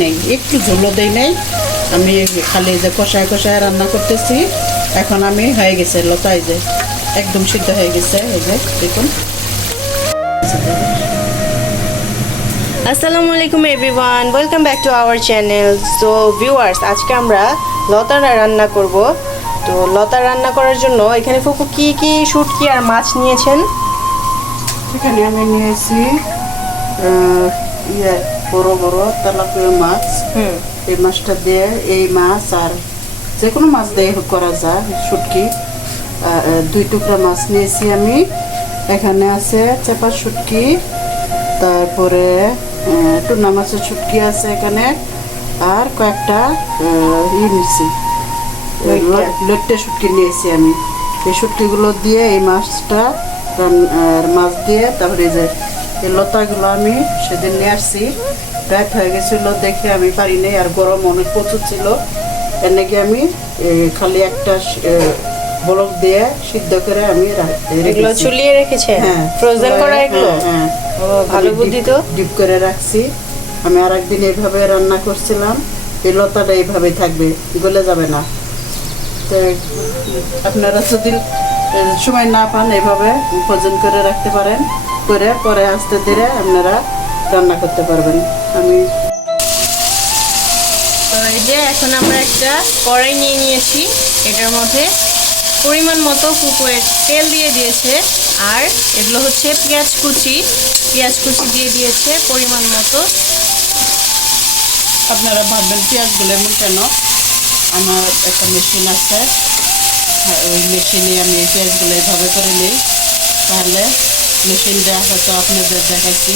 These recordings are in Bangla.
নেই একটু ঝোলও দেই নাই। আমি খালি যে কষায় কষায় রান্না করতেছি এখন আমি হয়ে গেছে লতা এই যে একদম সিদ্ধ হয়ে গেছে এই যে দেখুন। আসসালামু আলাইকুম everyone welcome back to our channel. So viewers আজকে আমরা লতা রান্না করব। তো লতা রান্না করার জন্য এখানে ফুপু কি কি শুটকি আর মাছ নিয়েছেন? এখানে আমি নিয়েছি ইয়ে বড় বড় তেলাপিয়া মাছ। এই মাছটা দিয়ে এই মাছ আর যে কোনো মাছ দিয়ে করা যায় শুটকি। দুই টুকরা মাছ নিয়েছি আমি। এখানে আছে চেপা শুটকি তারপরে টুনা মাছের শুটকি আছে এখানে আর কয়েকটা ই নিয়েছি। লট্টে শুটকি নিয়েছি আমি। এই শুটকিগুলো দিয়ে এই মাছটা মাছ দিয়ে তারপরে যে এই লতাগুলো আমি সেদিন নিয়ে আসছি রাত হয়ে গেছিল দেখে আমি পারি নাই আর গরম অনেক প্রচুর ছিল। এর নাকি আমি খালি একটা বলক দিয়ে সিদ্ধ করে আমি এগুলো রেখেছি। চুলিয়ে রেখেছেন হ্যাঁ ফ্রোজেন করা হ্যাঁ, এগুলো? হ্যাঁ ও ভালো বুদ্ধি তো। ডিপ করে রাখছি। আমি আর একদিন এইভাবে রান্না করছিলাম। এই লতাটা এইভাবেই থাকবে গলে যাবে না। তো আপনারা যদি সময় না পান এইভাবে ভোজন করে রাখতে পারেন। করে পরে আস্তে ধীরে আপনারা রান্না করতে পারবেন। আমি তো এই যে এখন আমরা একটা কড়াই নিয়ে নিয়েছি। এটার মধ্যে পরিমাণ মতো পুকুরে তেল দিয়ে দিয়েছে। আর এগুলো হচ্ছে পেঁয়াজ কুচি। পেঁয়াজ কুচি দিয়ে দিয়েছে পরিমাণ মতো। আপনারা ভাববেন পেঁয়াজগুলো এমন কেন? আমার একটা মেশিন আছে। ওই মেশিনে আমি পেঁয়াজগুলো এইভাবে করে নিই। তাহলে মেশিনটা হয়তো আপনাদের দেখাচ্ছি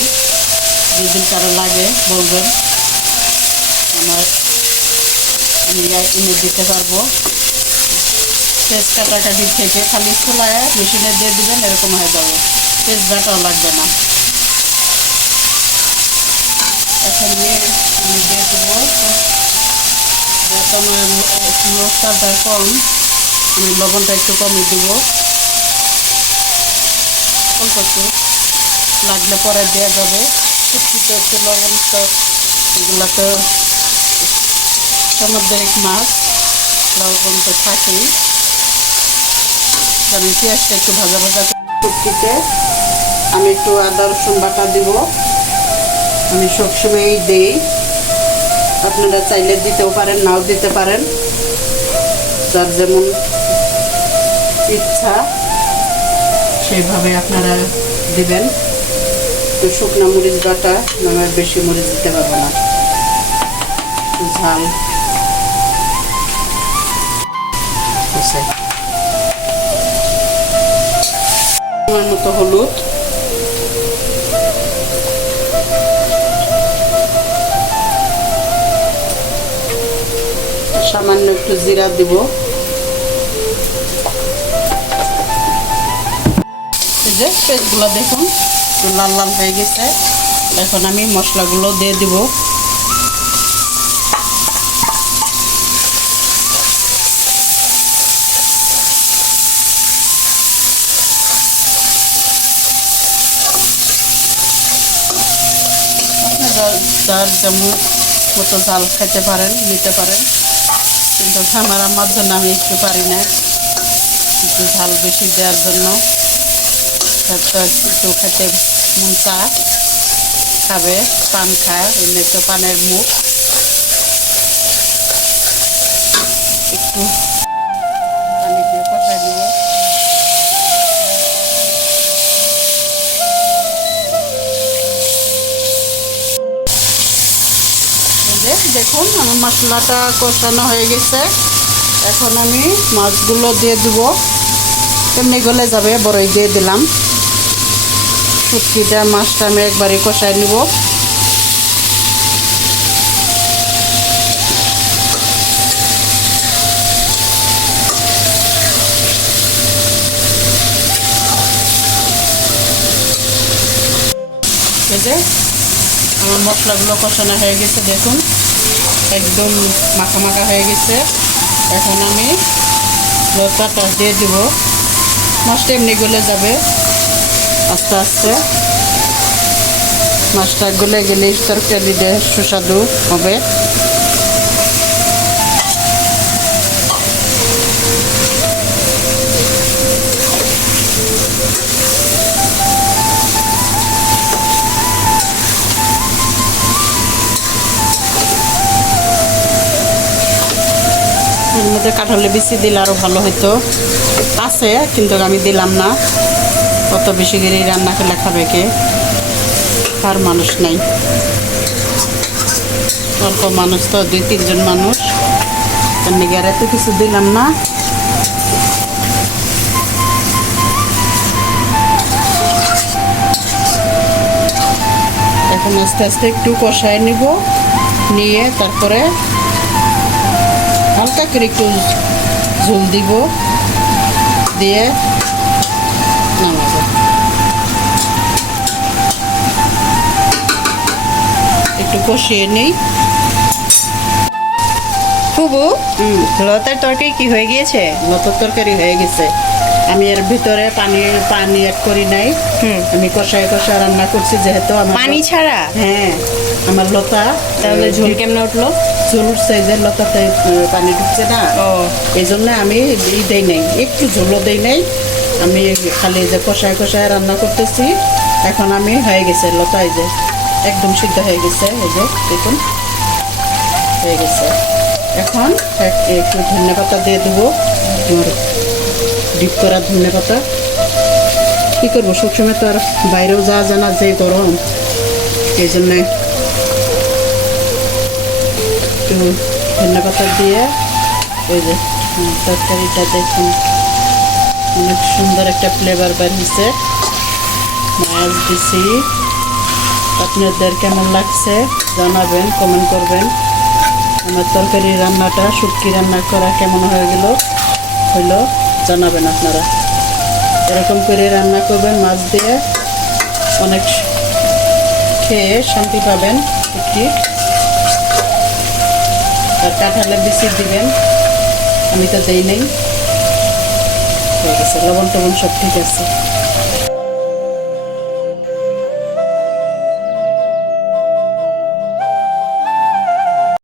যদি কারও লাগে, বলবেন। আমার আমি এনে দিতে পারব। পেঁয়াজ কাটাকাটি থেকে খালি খোলায় মেশিনে দিয়ে দিবেন, এরকম হয়ে যাবে। পেঁয়াজ বাটাও লাগবে না। এখন আমি দিয়ে দেবো। যেহেতু কম, আমি লবণটা একটু কমই দেবো। অল্প একটু লাগলে পরে দেওয়া যাবে। শুটকিতে একটু লবণ, তো এগুলো তো সামুদ্রিক মাছ, লবণ তো থাকেই। আমি পেঁয়াজটা একটু ভাজা ভাজা শুটকিতে আমি একটু আদা, রসুন বাটা দিব। আমি সবসময়ই দিই। আপনারা চাইলে দিতেও পারেন, নাও দিতে পারেন। যার যেমন ইচ্ছা। সেইভাবে আপনারা দিবেন। তো শুকনো মরিচ বাটা আমার বেশি মরিচ দিতে পারব না। ঝাল। মতো হলুদ। সামান্য একটু জিরা দিব। যে পেস্টগুলো দেখুন লাল লাল হয়ে গেছে। এখন আমি মশলাগুলো দিয়ে দিব। যার যেমন মতো জাল খেতে পারেন, নিতে পারেন। কিন্তু আমার জন্য আমি একটু পারি না একটু ঝাল বেশি দেওয়ার জন্য। হয়তো একটু খেতে মন চা খাবে, পান খায়, এমনি তো পানের মুখ। একটু পানি দিয়ে কষাই দিব দেখুন, আমার মশলাটা কষানো হয়ে গেছে। এখন আমি মাছগুলো দিয়ে দিব। এমনি গলে যাবে, বড়ই দিয়ে দিলাম। শুটকিটা মাছটা আমি একবারে কষাই নিব। আমার মশলাগুলো কষানো হয়ে গেছে, দেখুন। একদম মাখা মাখা হয়ে গেছে। এখন আমি লতাটা দিয়ে দিব। মাছটা এমনি গলে যাবে। আস্তে আস্তে। মাছটা গলে গেলে তরকারিতে সুস্বাদু হবে। কাঁঠালে বেশি দিলে আরও ভালো হতো আছে, কিন্তু আমি দিলাম না। কত বেশি করে রান্না করলে খাবে কে আর মানুষ নাই। অল্প মানুষ তো, দুই, তিনজন মানুষ। গেলে তো কিছু দিলাম না। এখন আস্তে আস্তে একটু কষায় নিব, নিয়ে তারপরে হালকা করে একটু ঝোল দিব, দিয়ে কষিয়ে নেই। ফুবু লতার তরকারি কি হয়ে গিয়েছে? লতার তরকারি হয়ে গেছে। আমি এর ভিতরে পানি পানি অ্যাড করি নাই। আমি কষায় কষায় রান্না করছি যেহেতু আমার পানি ছাড়া? হ্যাঁ আমার লতা তাহলে ঝোল কেমন উঠল? ঝোল যে লতাতে পানি ঢুকছে না। ও। এই জন্য আমি ই দেই নাই একটু ঝোলও দেই নাই। আমি খালি যে কষায় কষায় রান্না করতেছি। এখন আমি হয়ে গেছে লতা এই যে একদম সিদ্ধ হয়ে গেছে, এই যে দেখুন, হয়ে গেছে। এখন এক- একটু ধনে পাতা দিয়ে দেবো। আমার ডিপ করা ধনে পাতা। কী করব? সবসময় তো আর বাইরেও যাওয়া যায় না, যে গরম। এই জন্যে একটু ধনে পাতা দিয়ে ওই যে তরকারিটা দেখুন। অনেক সুন্দর একটা ফ্লেভার বেরিয়েছে মাছ দিছি। আপনাদের কেমন লাগছে জানাবেন কমেন্ট করবেন। আমার তরকারি রান্নাটা, শুটকি রান্না করা কেমন হয়ে গেল, হইল, জানাবেন আপনারা। এরকম করে রান্না করবেন, মাছ দিয়ে অনেক খেয়ে শান্তি পাবেন, শুটকি। আর কাঁঠালে বেশি দিবেন, আমি তো দেই নেই। হয়ে গেছে লবণ টবণ সব ঠিক আছে।